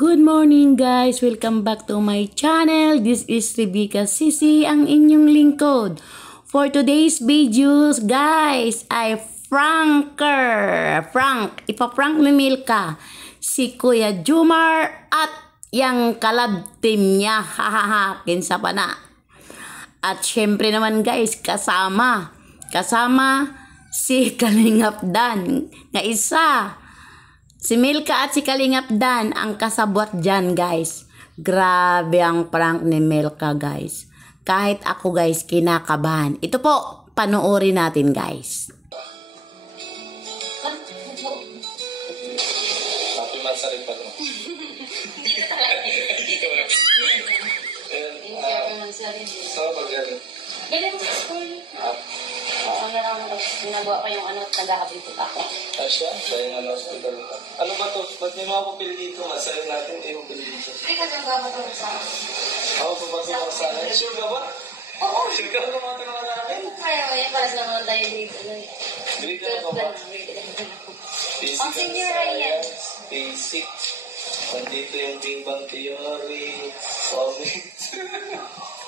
Good morning guys! Welcome back to my channel. This is Rebecca Sisi, ang inyong lingkod. For today's videos guys, ay ipaprank ni Milka si Kuya Jomar at yang kalab team niya. Hahaha, kinsa pa na. At syempre naman guys, kasama si Kalingap Dan na isa. Si Milka at si Kalingap Dan ang kasabwat dyan guys. Grabe ang prank ni Milka guys. Kahit ako guys kinakabahan. Ito po, panoorin natin guys. Happy Mansari pa to. So, pag-gano'n. Galing sa school. Oo, ginagawa ko yung nag-habito ako. Siya? Sa yung hospital ka. Ano ba to? Ba't may mga papel dito? Masalit natin, may papel dito. Kasi nag-habito sa akin. Oo, papatulong ka sa akin. Sure ka ba? Oo. Sure ka ba papatulong ka sa akin? Ay, para sa mga tayo dito. Grade na ka ba? Ang senior ay yan. Basic. Nandito yung Bing Bang Theory. Comics.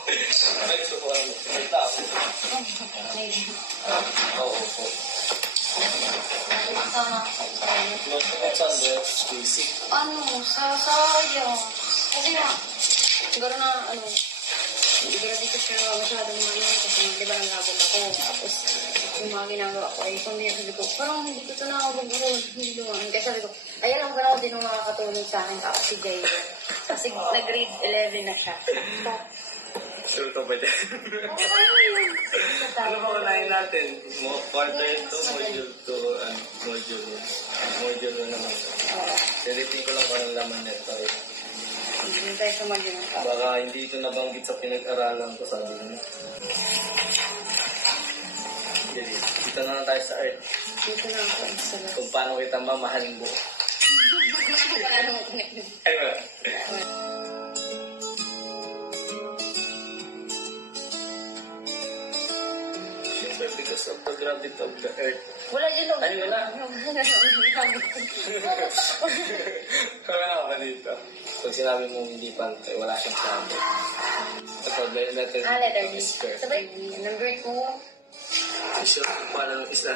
Ay, ito po ano. Ay, tao. Oo, po. Sama sa isayo. Basic. Sayang. Kasi nga, siguro na, siguro dito siya masyadong kasi di ba nanglabog ako. Tapos, yung mga ginagawa ko ay kung sabi ko, parang hindi ko ito nakakabog-bog. Hindi dumaan. Kaya sabi ko, ay alam ko na din yung makakatulong sa akin. Tapos si Jay. Kasi nag-grade 11 na siya. Sure ka ba dyan? Ano ba unahin natin? Quarter 2, module 2, module 1 naman. Dilitin ko lang kung anong laman nito. Hindi tayo sa module 1. Baka hindi ito nabanggit sa pinag-aralan ko, sabi mo. Dito na lang tayo sa Earth. Dito na ako. Kung paano kita mamahalin mo. Ay ba? Because of the gravity of the Earth. Wala dyan lang. Ay, wala. Wala ka dito. Pag sinabi mong hindi pantay, wala siyang sabi. Ito, letter Letter D. square. Sabay, number 2. Isyo, paano ng isa?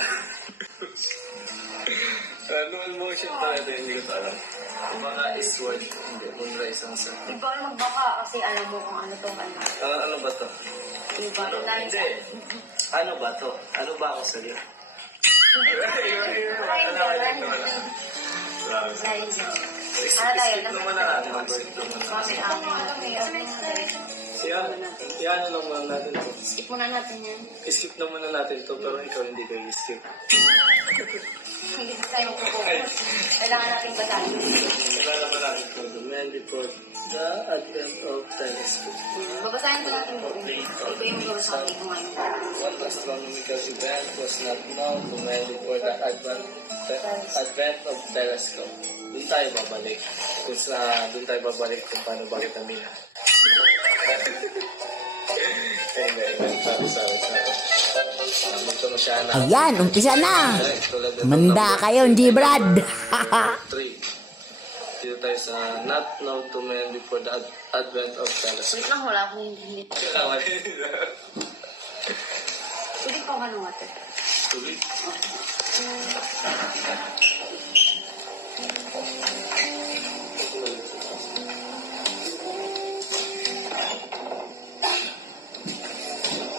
Ano motion talaga, hindi ko ito alam. Yung mga is word, hindi, munra isang sa. Di ba magbaka kasi alam mo kung ano itong ano. Ano ba to? Di ba? Hindi. Ano ba to? Ano ba ako sa'yo? Skip naman na natin. Yan lang muna natin to. Skip muna natin yan. Skip naman na natin to, pero ikaw hindi kayo skip. Hindi na tayo mag-focus. Kailangan natin basahin. Wala naman natin to. The man before the advent of telescope. Babasahin ko natin buo. Ito yung babasahin ko ngayon. One astronomical event was not known to man before the advent of telescope. Doon tayo babalik. Doon tayo babalik kung paano bakit namin. Ayan, umpisa na. Manda kayo, hindi Brad. 3. Dito tayo sa not known to man before the advent of telescope. Wait lang, wala akong hindi. Hindi ko ano nga ito. Tuloy.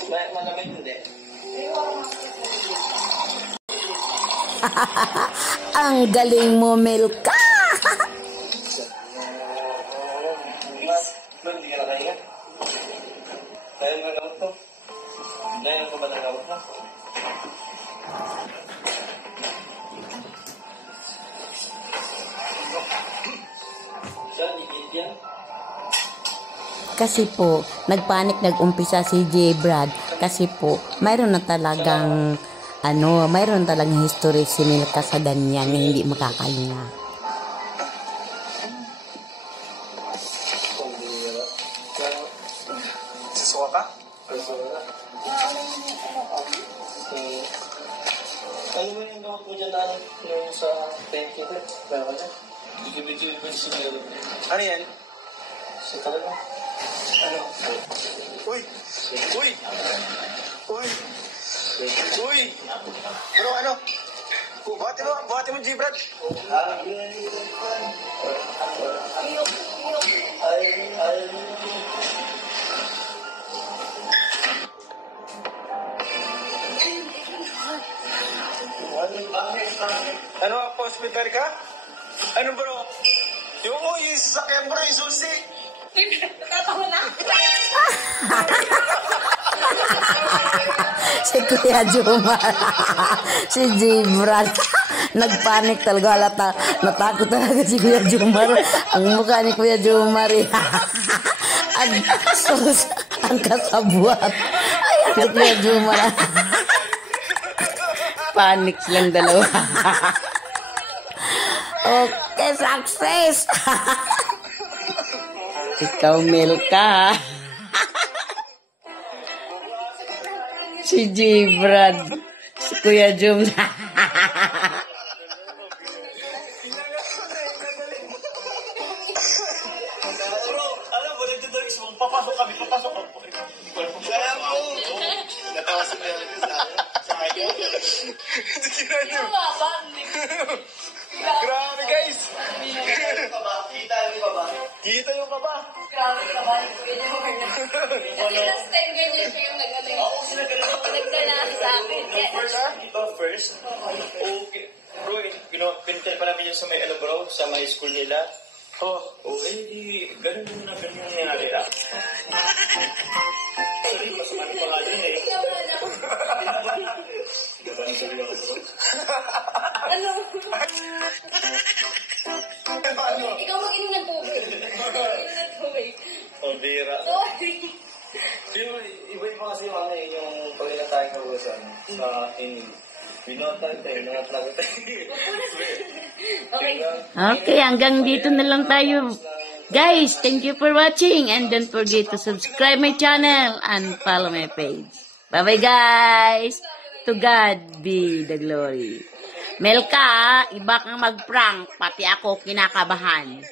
Malamig hindi. Ang galing mo, Milka. Hindi ka nakahinga. Dahil na naman to. Dahil ka ba nagawat na? Siya, higit yan. Kasi po, nag-umpisa si J. Brad. Kasi po, mayroon talagang history si Milka sa ganyan na hindi makakahinga. Sasuka ka? Sasuka ka? Ano mo yung gamot mo dyan yung sa painkiller? Meron ka dyan? Bigibigil ko si Melo. Ano yan? So talaga. Ano? Uy! Uy! Uy! Uy! Pero ano? Buhati mo, G-Brad. Ano, hospital ka? Ano bro? Yung sasakyan bro, yung susi. Tatawa na. Si Kuya Jumar. Si Gibran. Nagpanik talaga. Halata. Natakot talaga si Kuya Jumar. Ang mukha ni Kuya Jumar. Ang kasabwat. Ayan si Kuya Jumar. Panik silang dalawa. Okay, success. Ikaw, Milka. Si Gibran. Si Kuya Jum. Alam mo, nagdadagis mo, papasok kami. Kaya mo. Natawa si Melo sa akin. Grabe guys. Kita yung kaba. Grabe ka ba? Kasi last time ganyan siya yung nagdala sa akin. First? Okay. Bro, pinintay pa namin yung sa may bro, sa may school nila. Di, ganun yung nangyayari lang. Sorry, mas mali pa nga yun eh. Ano? Ikaw mag-inom ng tubig. Bira. Sorry. Iba-iba kasi yung pag-inatay ka sa binotay tayo, nangatlag tayo. Okay. Okay, hanggang dito na lang tayo. Guys, thank you for watching and don't forget to subscribe my channel and follow my page. Bye-bye guys! To God be the glory. Melka, iba kang mag-prank, pati ako kinakabahan.